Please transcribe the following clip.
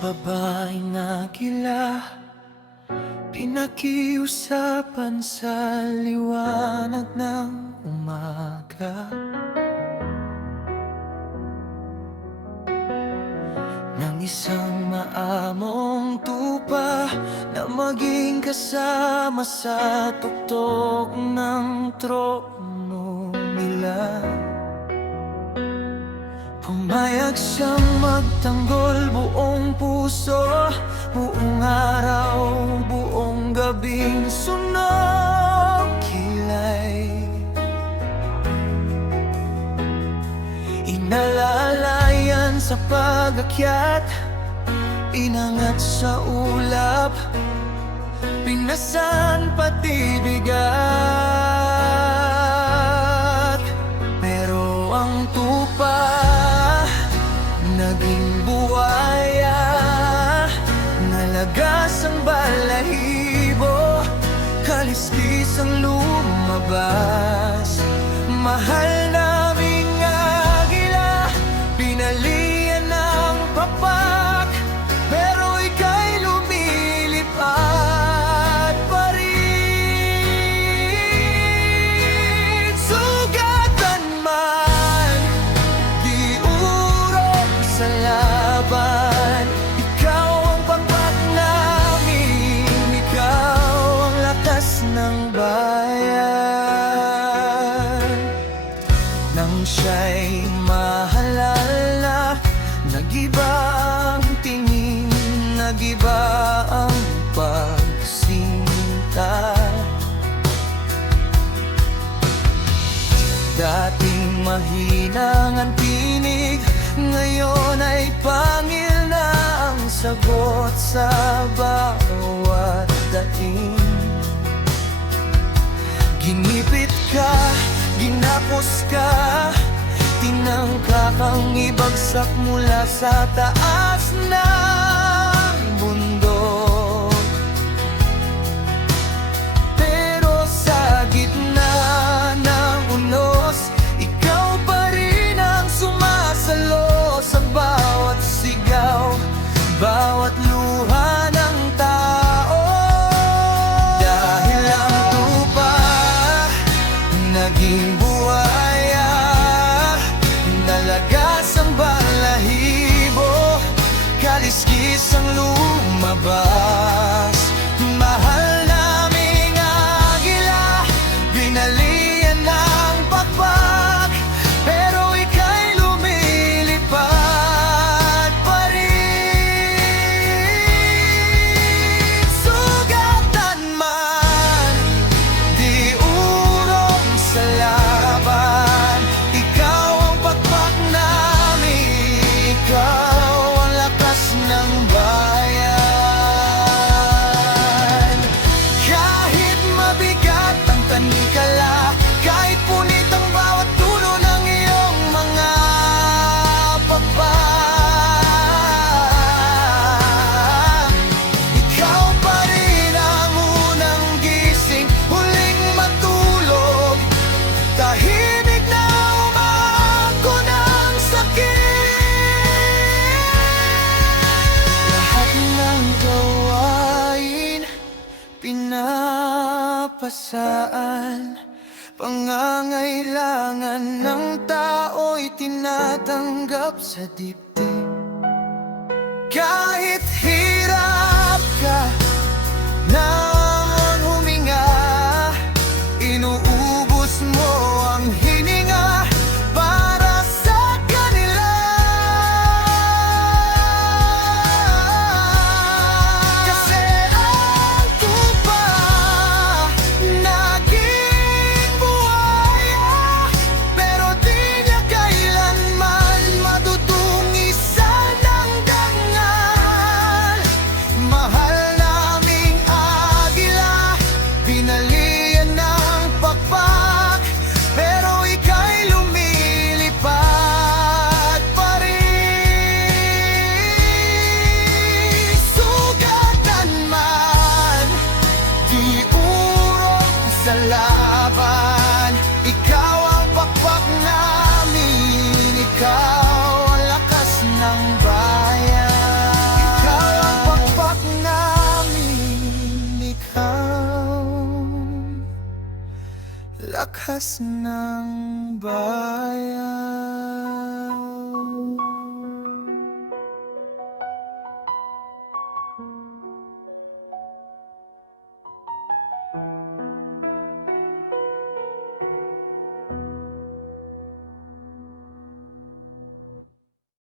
babaeng agila, pinakiusapan sa liwanag ng umaga. Nang isang maamong tupa na maging kasama sa tuktok ng trono nila. Pumayag siyang magtanggol buong puso, buong araw, buong gabing sunog kilay. Inalalayan sa pag-akyat, inangat sa ulap, pinasan pati bigat. Pero ang tupa naging buwaya, nalagas ang balahibo, kaliskis ang lumabas. Mahal naming agila, pinalian ng papak, pero ika'y lumilipad pa rin. Sugatan man, di urong sa laban, ikaw ang pagpat namin, ikaw ang lakas ng bayan. Nang siya'y mahalala, nag-iba ang tingin, nag-iba ang pagsinta. Dating mahinang ang tinig, ngayon ay pangil na ang sagot sa bawat daing. Ginipit ka, ginapos ka, tinangka kang ibagsak mula sa taas ng bundok. Pero sa gitna ng unos, ikaw pa rin ang sumasalo sa bawat sigaw, bawat luha ng tao. Dahil ang tupa naging buwaya, nalagas ang balahibo, kaliskis ang lumabas. Mahal naming agila, binalian ng pakpak, pero ika'y lumilipad pa rin. Sugatan man, di urong sa laban, ikaw ang pagpak namin, ikaw ang lakas ng bayan. Kahit mabigat ang tanikala, kahit punit ang bawat dulo ng iyong mga pakpak, ikaw pa rin ang unang gising, huling matulog, tahimik na umangko ng sakit. Lahat ng gawain, pinapasaan, pangangailangan ng tao'y tinatanggap sa dibdib. Kahit hirap ka nang huminga, inuubos mo ang hininga para sa kanila. Kasi ang tupa naging buwaya, pero di niya kailanman madudungisan ng dangal. lakas ng bayan.